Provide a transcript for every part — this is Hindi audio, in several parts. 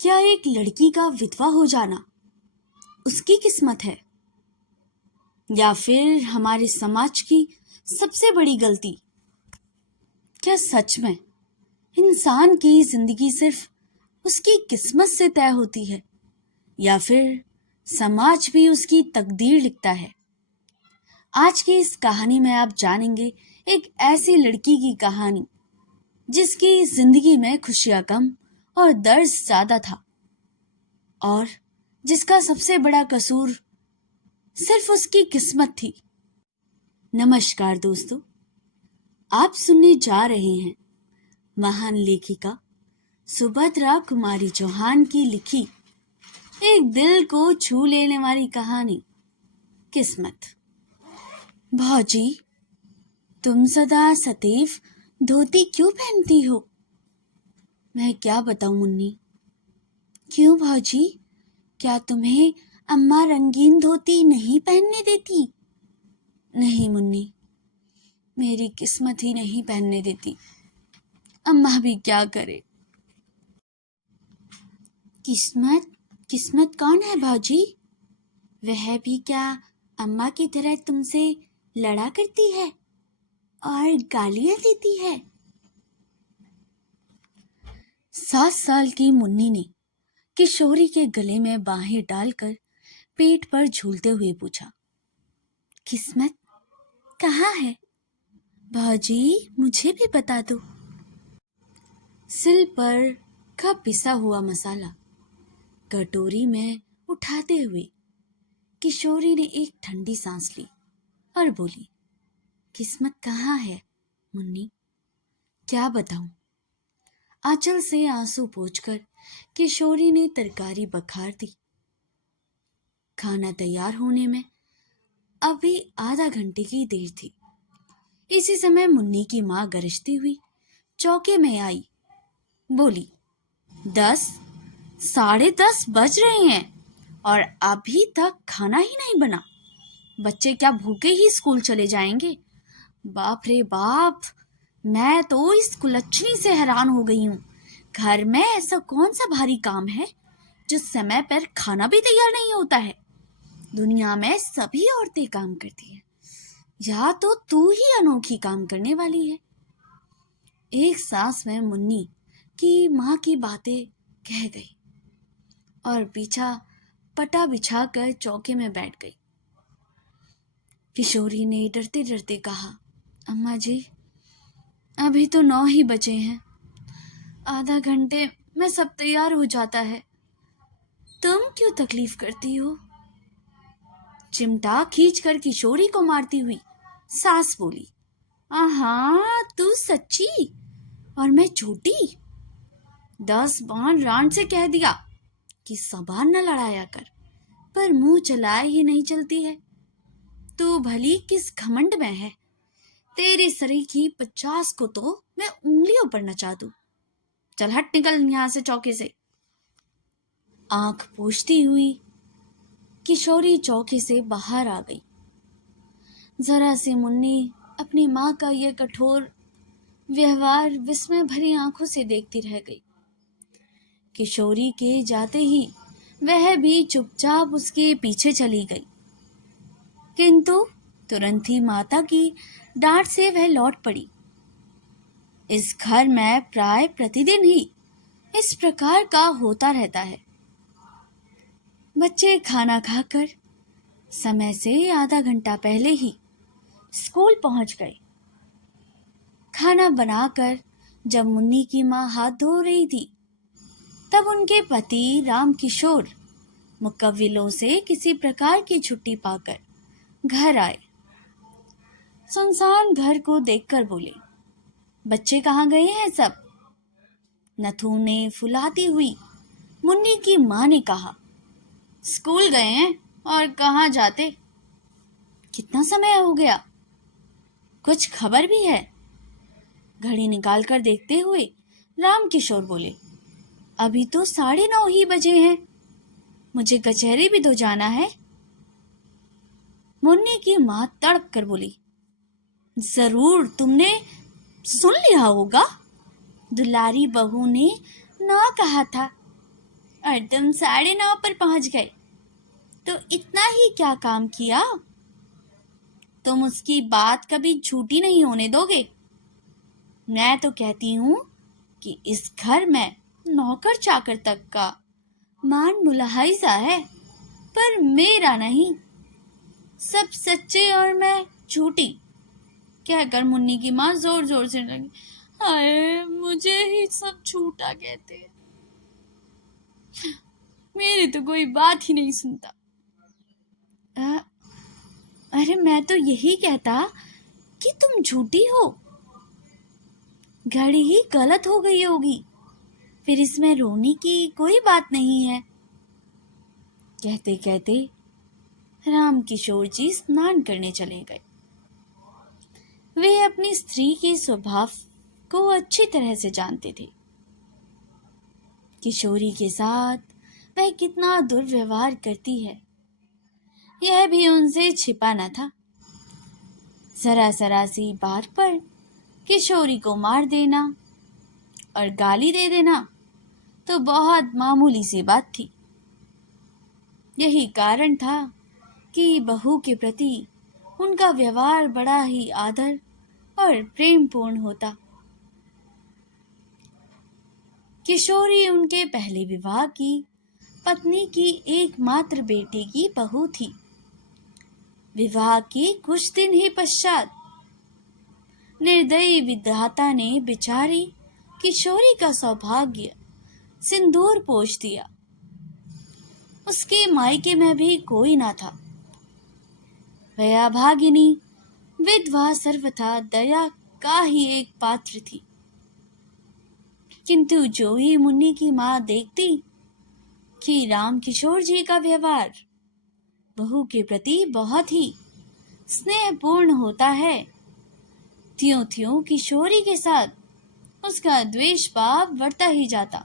क्या एक लड़की का विधवा हो जाना उसकी किस्मत है, या फिर हमारे समाज की सबसे बड़ी गलती? क्या सच में इंसान की जिंदगी सिर्फ उसकी किस्मत से तय होती है, या फिर समाज भी उसकी तकदीर लिखता है? आज की इस कहानी में आप जानेंगे एक ऐसी लड़की की कहानी जिसकी जिंदगी में खुशियां कम और दर्द ज्यादा था, और जिसका सबसे बड़ा कसूर सिर्फ उसकी किस्मत थी। नमस्कार दोस्तों, आप सुनने जा रहे हैं महान लेखिका सुभद्रा कुमारी चौहान की लिखी एक दिल को छू लेने वाली कहानी, किस्मत। भौजी, तुम सदा सदैव धोती क्यों पहनती हो? मैं क्या बताऊं मुन्नी। क्यों भौजी, क्या तुम्हें अम्मा रंगीन धोती नहीं पहनने देती? नहीं मुन्नी, मेरी किस्मत ही नहीं पहनने देती। अम्मा भी क्या करे। किस्मत? किस्मत कौन है भौजी? वह भी क्या अम्मा की तरह तुमसे लड़ा करती है और गालियां देती है? 7 साल की मुन्नी ने किशोरी के गले में बाहें डालकर पेट पर झूलते हुए पूछा, किस्मत कहाँ है? भौजी, मुझे भी बता दो। सिल पर का पिसा हुआ मसाला कटोरी में उठाते हुए किशोरी ने एक ठंडी सांस ली और बोली, किस्मत कहाँ है मुन्नी? क्या बताऊं? आंचल से आंसू पोंछकर किशोरी ने तरकारी बघार दी। खाना तैयार होने में अभी आधा घंटे की देर थी। इसी समय मुन्नी की माँ गरजती हुई चौके में आई। बोली, 10, 10:30 बज रहे हैं और अभी तक खाना ही नहीं बना। बच्चे क्या भूखे ही स्कूल चले जाएंगे? बाप रे बाप, मैं तो इस कुलच्छनी से हैरान हो गई हूँ। घर में ऐसा कौन सा भारी काम है जो समय पर खाना भी तैयार नहीं होता है? दुनिया में सभी औरतें काम करती हैं, या तो तू ही अनोखी काम करने वाली है। एक सांस में मुन्नी की माँ की बातें कह गई और पीछा पटा बिछाकर चौके में बैठ गई। किशोरी ने डरते डरते कहा, अम्मा जी, अभी तो 9 ही बजे हैं। आधा घंटे में सब तैयार हो जाता है। तुम क्यों तकलीफ करती हो? चिमटा खींचकर किशोरी को मारती हुई सास बोली, आहा, तू सच्ची और मैं झूठी? 10 बार रान से कह दिया कि ज़बान न लड़ाया कर, पर मुंह चलाए ही नहीं चलती है। तू भली किस घमंड में है? तेरे सरी की 50 को तो मैं उंगलियों पर नचा दूं। चल हट, निकल यहां से चौके से। आंख पोंछती हुई किशोरी चौके से बाहर आ गई। जरा सी मुन्नी अपनी माँ का यह कठोर व्यवहार विस्मय भरी आंखों से देखती रह गई। किशोरी के जाते ही वह भी चुपचाप उसके पीछे चली गई, किंतु तुरंत ही माता की डांट से वह लौट पड़ी। इस घर में प्राय प्रतिदिन ही इस प्रकार का होता रहता है। बच्चे खाना खाकर समय से आधा घंटा पहले ही स्कूल पहुंच गए। खाना बनाकर जब मुन्नी की माँ हाथ धो रही थी, तब उनके पति राम किशोर मुकव्विलों से किसी प्रकार की छुट्टी पाकर घर आए। सुनसान घर को देखकर बोले, बच्चे कहाँ गए हैं सब? नथुने फुलाती हुई मुन्नी की माँ ने कहा, स्कूल गए हैं, और कहाँ जाते? कितना समय हो गया? कुछ खबर भी है? घड़ी निकाल कर देखते हुए राम किशोर बोले, अभी तो 9:30 ही बजे हैं। मुझे कचहरी भी तो जाना है। मुन्नी की माँ तड़प कर बोली, जरूर तुमने सुन लिया होगा, दुलारी बहू ने ना कहा था और तुम 9:30 पर पहुंच गए, तो इतना ही क्या काम किया? तुम उसकी बात कभी झूठी नहीं होने दोगे। मैं तो कहती हूँ कि इस घर में नौकर चाकर तक का मान मुलाहिजा है, पर मेरा नहीं। सब सच्चे और मैं झूठी, कहकर मुन्नी की माँ जोर जोर से लगी। हाय, मुझे ही सब झूठा कहते हैं, मेरी तो कोई बात ही नहीं सुनता। अरे मैं तो यही कहता कि तुम झूठी हो। घड़ी ही गलत हो गई होगी, फिर इसमें रोने की कोई बात नहीं है। कहते कहते राम किशोर जी स्नान करने चले गए। वे अपनी स्त्री के स्वभाव को अच्छी तरह से जानते थे। किशोरी के साथ वह कितना दुर्व्यवहार करती है, यह भी उनसे छिपा न था। जरा सी बात पर किशोरी को मार देना और गाली दे देना तो बहुत मामूली सी बात थी। यही कारण था कि बहू के प्रति उनका व्यवहार बड़ा ही आदर और प्रेमपूर्ण होता। किशोरी उनके पहले विवाह की पत्नी की एकमात्र बेटे की बहू थी। विवाह के कुछ दिन ही पश्चात निर्दयी विधाता ने बेचारी किशोरी का सौभाग्य सिंदूर पोंछ दिया। उसके मायके में भी कोई ना था। वह अभागिनी विधवा सर्वथा दया का ही एक पात्र थी। किंतु जो ही मुन्नी की माँ देखती कि राम किशोर जी का व्यवहार बहू के प्रति बहुत ही स्नेहपूर्ण होता है, त्यों त्यों किशोरी के साथ उसका द्वेष भाव बढ़ता ही जाता।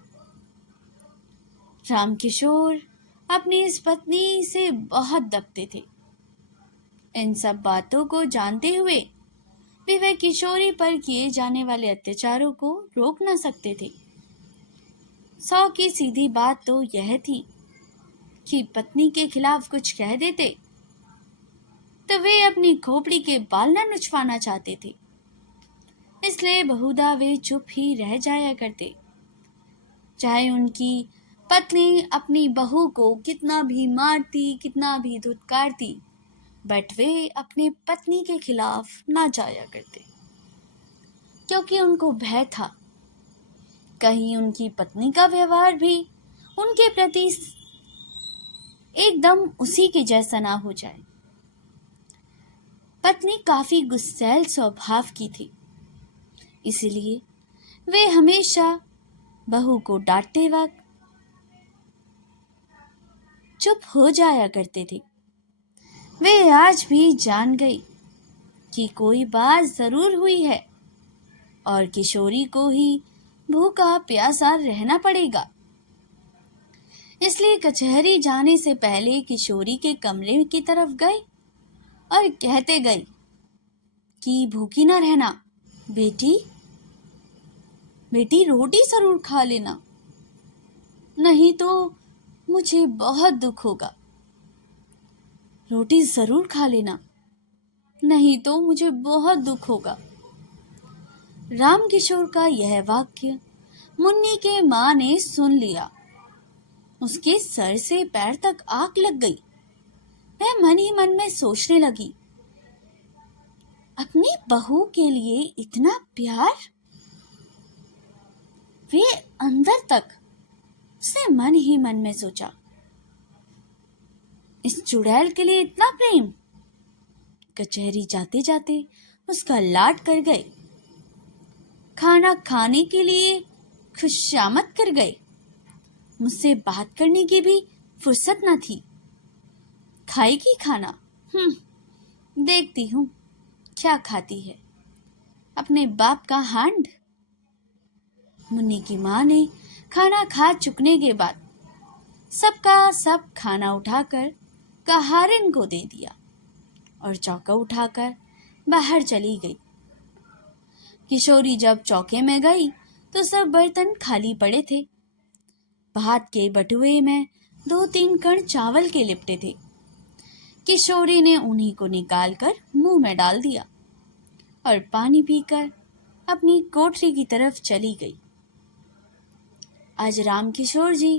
राम किशोर अपनी इस पत्नी से बहुत दबते थे। इन सब बातों को जानते हुए भी वे किशोरी पर किए जाने वाले अत्याचारों को रोक न सकते थे। 100 की सीधी बात तो यह थी कि पत्नी के खिलाफ कुछ कह देते तो वे अपनी खोपड़ी के बाल न नुचवाना चाहते थे, इसलिए बहुधा वे चुप ही रह जाया करते। चाहे उनकी पत्नी अपनी बहू को कितना भी मारती, कितना भी धुतकारती, बट वे अपने पत्नी के खिलाफ ना जाया करते, क्योंकि उनको भय था कहीं उनकी पत्नी का व्यवहार भी उनके प्रति एकदम उसी के जैसा ना हो जाए। पत्नी काफी गुस्सैल स्वभाव की थी, इसलिए वे हमेशा बहू को डांटते वक्त चुप हो जाया करते थे। वे आज भी जान गई कि कोई बात जरूर हुई है और किशोरी को ही भूखा प्यासा रहना पड़ेगा। इसलिए कचहरी जाने से पहले किशोरी के कमरे की तरफ गए और कहते गए कि भूखी ना रहना, बेटी बेटी रोटी जरूर खा लेना, नहीं तो मुझे बहुत दुख होगा। रोटी जरूर खा लेना, नहीं तो मुझे बहुत दुख होगा। राम किशोर का यह वाक्य मुन्नी के माँ ने सुन लिया। उसके सर से पैर तक आग लग गई। वह मन ही मन में सोचने लगी, अपनी बहू के लिए इतना प्यार। वे अंदर तक उसने मन ही मन में सोचा, इस चुड़ैल के लिए इतना प्रेम। कचहरी जाते जाते उसका लाड कर गए, खाना खाने के लिए खुशामद कर गए। मुझसे बात करने की भी फुर्सत न थी। खाएगी खाना? देखती हूँ क्या खाती है, अपने बाप का हांड। मुन्नी की माँ ने खाना खा चुकने के बाद सबका सब खाना उठाकर कहारिन को दे दिया और चौका उठाकर बाहर चली गई। किशोरी जब चौके में गई तो सब बर्तन खाली पड़े थे। भात के बटुए में 2-3 कण चावल के लिपटे थे। किशोरी ने उन्हीं को निकालकर मुंह में डाल दिया और पानी पीकर अपनी कोठरी की तरफ चली गई। आज रामकिशोर जी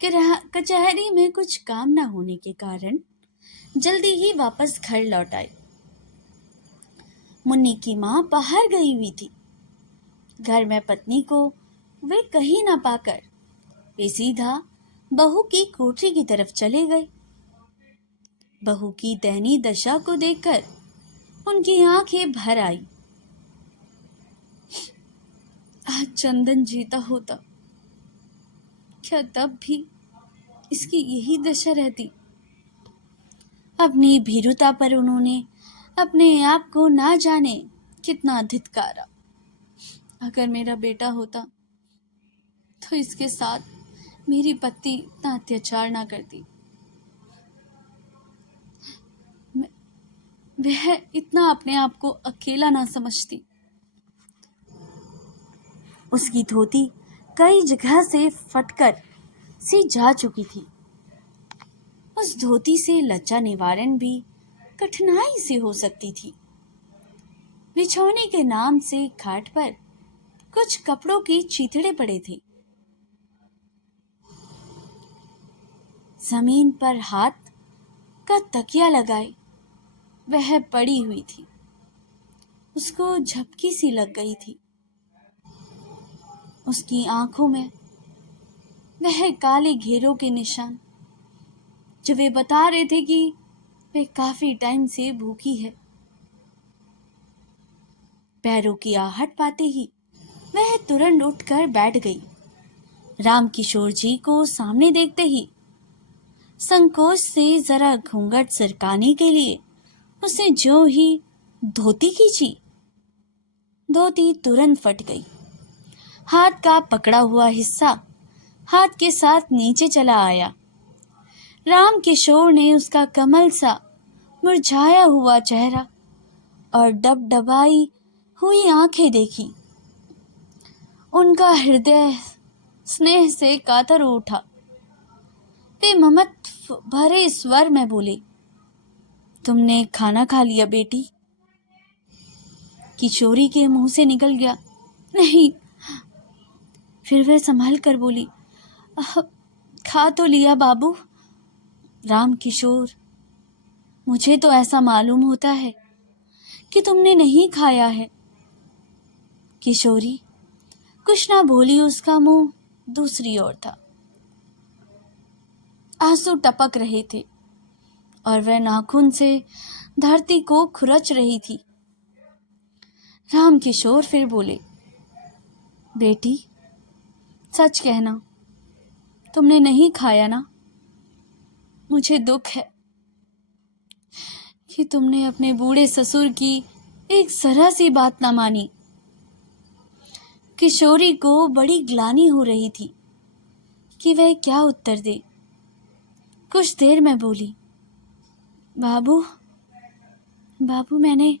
के कचहरी में कुछ काम न होने के कारण जल्दी ही वापस घर लौट आए। मुन्नी की माँ बाहर गई हुई थी। घर में पत्नी को वे कहीं न पाकर वे सीधा बहू की कोठरी की तरफ चले गए। बहू की दयनीय दशा को देखकर उनकी आंखें भर आई। आज चंदन जीता होता, क्या तब भी इसकी यही दशा रहती। अपनी भीरुता पर उन्होंने अपने आप को ना जाने कितना धिक्कारा। अगर मेरा बेटा होता तो इसके साथ मेरी पत्नी इतना अत्याचार ना करती। वह इतना अपने आप को अकेला ना समझती। उसकी धोती कई जगह से फटकर सी जा चुकी थी। उस धोती से लज्जा निवारण भी कठिनाई से हो सकती थी। बिछौने के नाम से खाट पर कुछ कपड़ों के चीथड़े पड़े थे। जमीन पर हाथ का तकिया लगाए वह पड़ी हुई थी। उसको झपकी सी लग गई थी। उसकी आंखों में वह काले घेरों के निशान जो वे बता रहे थे कि वे काफी टाइम से भूखी है। पैरों की आहट पाते ही वह तुरंत उठकर बैठ गई। रामकिशोर जी को सामने देखते ही संकोच से जरा घूंघट सरकाने के लिए उसने जो ही धोती खींची, धोती तुरंत फट गई। हाथ का पकड़ा हुआ हिस्सा हाथ के साथ नीचे चला आया। रामकिशोर ने उसका कमल सा मुरझाया हुआ चेहरा और डबडबाई हुई आंखें देखी। उनका हृदय स्नेह से कातर उठा। वे ममत्व भरे स्वर में बोले, तुमने खाना खा लिया बेटी? किशोरी के मुंह से निकल गया, नहीं। फिर वह संभल कर बोली, खा तो लिया बाबू। रामकिशोर, मुझे तो ऐसा मालूम होता है कि तुमने नहीं खाया है। किशोरी कुछ ना बोली। उसका मुंह दूसरी ओर था। आंसू टपक रहे थे और वह नाखून से धरती को खुरच रही थी। रामकिशोर फिर बोले, बेटी सच कहना, तुमने नहीं खाया ना? मुझे दुख है कि तुमने अपने बूढ़े ससुर की एक जरा सी बात ना मानी। किशोरी को बड़ी ग्लानि हो रही थी कि वह क्या उत्तर दे। कुछ देर में बोली, बाबू मैंने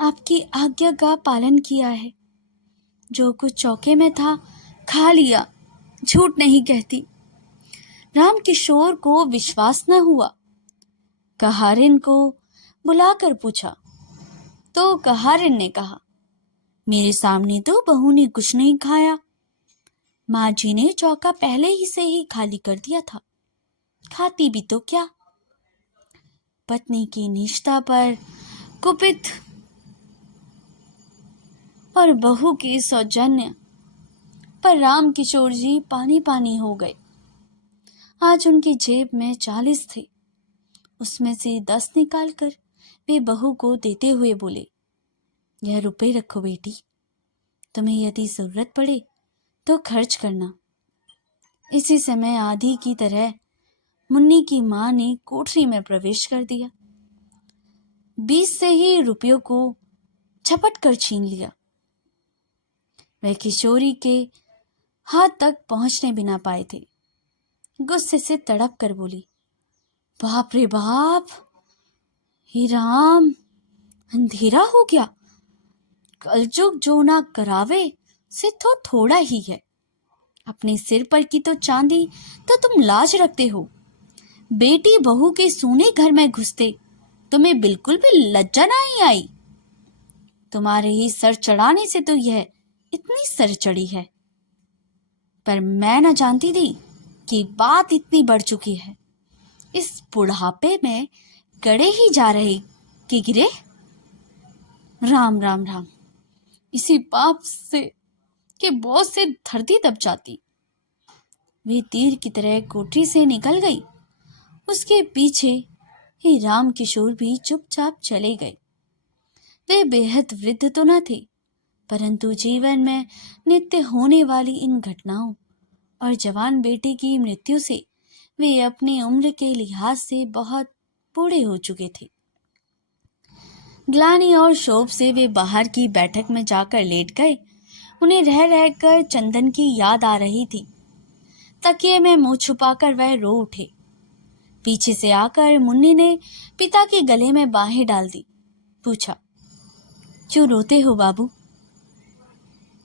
आपकी आज्ञा का पालन किया है। जो कुछ चौके में था खा लिया, झूठ नहीं कहती। रामकिशोर को विश्वास न हुआ। कहारिन को बुलाकर पूछा तो कहारिन ने कहा, मेरे सामने तो बहू ने कुछ नहीं खाया। माँ जी ने चौका पहले ही से ही खाली कर दिया था, खाती भी तो क्या। पत्नी की निष्ठा पर कुपित और बहू के सौजन्य पर रामकिशोर जी पानी पानी हो गए। आज उनकी जेब में 40 थे। उसमें से 10 निकालकर वे बहू को देते हुए बोले, यह रुपए रखो बेटी, तुम्हें यदि जरूरत पड़े तो खर्च करना। इसी समय आधी की तरह मुन्नी की माँ ने कोठरी में प्रवेश कर दिया। 20 से ही रुपयों को झपट कर छीन लिया। वह किशोरी के हाथ तक पहुंचने भी ना पाए थे। गुस्से से तड़प कर बोली, बाप रे बाप, हे राम, अंधेरा हो गया। कलयुग जो ना करावे से तो थोड़ा ही है। अपने सिर पर की तो चांदी तो तुम लाज रखते हो। बेटी बहू के सूने घर में घुसते तुम्हें बिल्कुल भी लज्जा नहीं आई। तुम्हारे ही सर चढ़ाने से तो यह इतनी सर चढ़ी है। पर मैं न जानती थी कि बात इतनी बढ़ चुकी है। इस बुढ़ापे में गड़े ही जा रहे कि गिरे। राम राम राम। इसी पाप से के बोझ से धरती दब जाती। वे तीर की तरह कोठरी से निकल गई। उसके पीछे ही राम किशोर भी चुपचाप चले गए। वे बेहद वृद्ध तो न थे, परंतु जीवन में नित्य होने वाली इन घटनाओं और जवान बेटे की मृत्यु से वे अपनी उम्र के लिहाज से बहुत बूढ़े हो चुके थे। ग्लानि और शोक से वे बाहर की बैठक में जाकर लेट गए। उन्हें रह रहकर चंदन की याद आ रही थी। तकिए में मुंह छुपाकर वह रो उठे। पीछे से आकर मुन्नी ने पिता के गले में बाहें डाल दी। पूछा, क्यों रोते हो बाबू?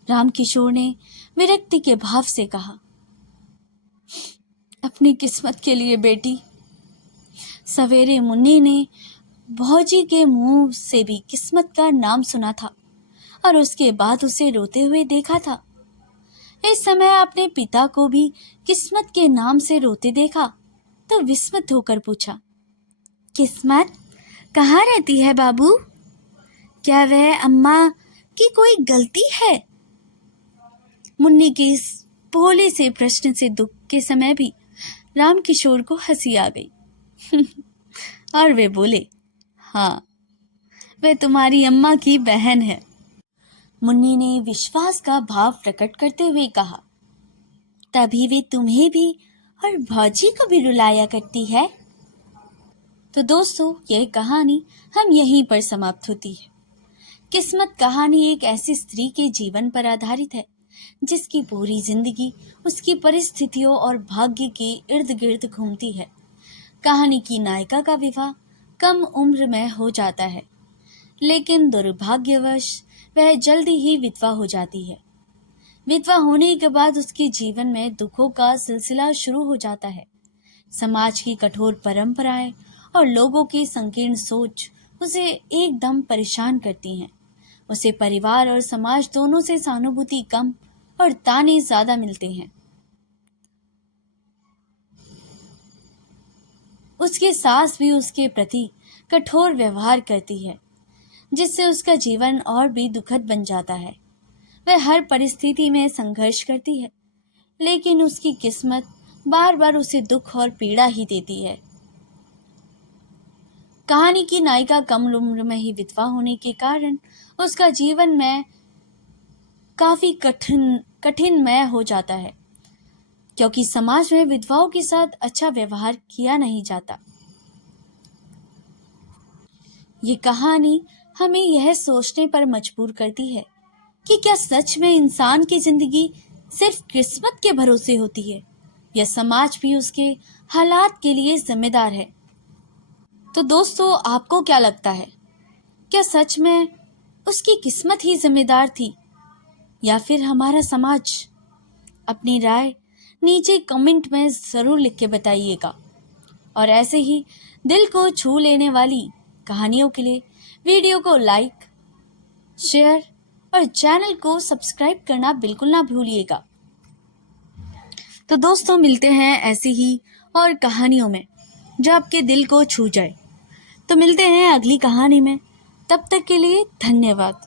रामकिशोर ने विरक्ति के भाव से कहा, अपनी किस्मत के लिए बेटी। सवेरे मुन्नी ने भौजी के मुंह से भी किस्मत का नाम सुना था और उसके बाद उसे रोते हुए देखा था। इस समय अपने पिता को भी किस्मत के नाम से रोते देखा तो विस्मित होकर पूछा, किस्मत कहाँ रहती है बाबू? क्या वह अम्मा की कोई गलती है? मुन्नी के इस भोले से प्रश्न से दुख के समय भी रामकिशोर को हंसी आ गई और वे बोले, हाँ, वह तुम्हारी अम्मा की बहन है। मुन्नी ने विश्वास का भाव प्रकट करते हुए कहा, तभी वे तुम्हें भी और भौजी को भी रुलाया करती है। तो दोस्तों, यह कहानी हम यहीं पर समाप्त होती है। किस्मत कहानी एक ऐसी स्त्री के जीवन पर आधारित है जिसकी पूरी जिंदगी उसकी परिस्थितियों और भाग्य के इर्द गिर्द घूमती है। कहानी की नायिका का विवाह कम उम्र में हो जाता है, लेकिन दुर्भाग्यवश वह जल्दी ही विधवा हो जाती है। विधवा होने के बाद उसके जीवन में दुखों का सिलसिला शुरू हो जाता है। समाज की कठोर परंपराएं और लोगों की संकीर्ण सोच उसे एकदम परेशान करती हैं। उसे परिवार और समाज दोनों से सहानुभूति कम और ताने ज्यादा मिलते हैं। उसकी सास भी उसके प्रति कठोर व्यवहार करती है, जिससे उसका जीवन और भी दुखद बन जाता है। वह हर परिस्थिति में संघर्ष करती है, लेकिन उसकी किस्मत बार बार उसे दुख और पीड़ा ही देती है। कहानी की नायिका कम उम्र में ही विधवा होने के कारण उसका जीवन में काफी कठिनमय हो जाता है, क्योंकि समाज में विधवाओं के साथ अच्छा व्यवहार किया नहीं जाता। ये कहानी हमें यह सोचने पर मजबूर करती है कि क्या सच में इंसान की जिंदगी सिर्फ किस्मत के भरोसे होती है, या समाज भी उसके हालात के लिए जिम्मेदार है। तो दोस्तों, आपको क्या लगता है? क्या सच में उसकी किस्मत ही जिम्मेदार थी, या फिर हमारा समाज? अपनी राय नीचे कमेंट में ज़रूर लिख के बताइएगा। और ऐसे ही दिल को छू लेने वाली कहानियों के लिए वीडियो को लाइक, शेयर और चैनल को सब्सक्राइब करना बिल्कुल ना भूलिएगा। तो दोस्तों, मिलते हैं ऐसी ही और कहानियों में जो आपके दिल को छू जाए। तो मिलते हैं अगली कहानी में। तब तक के लिए धन्यवाद।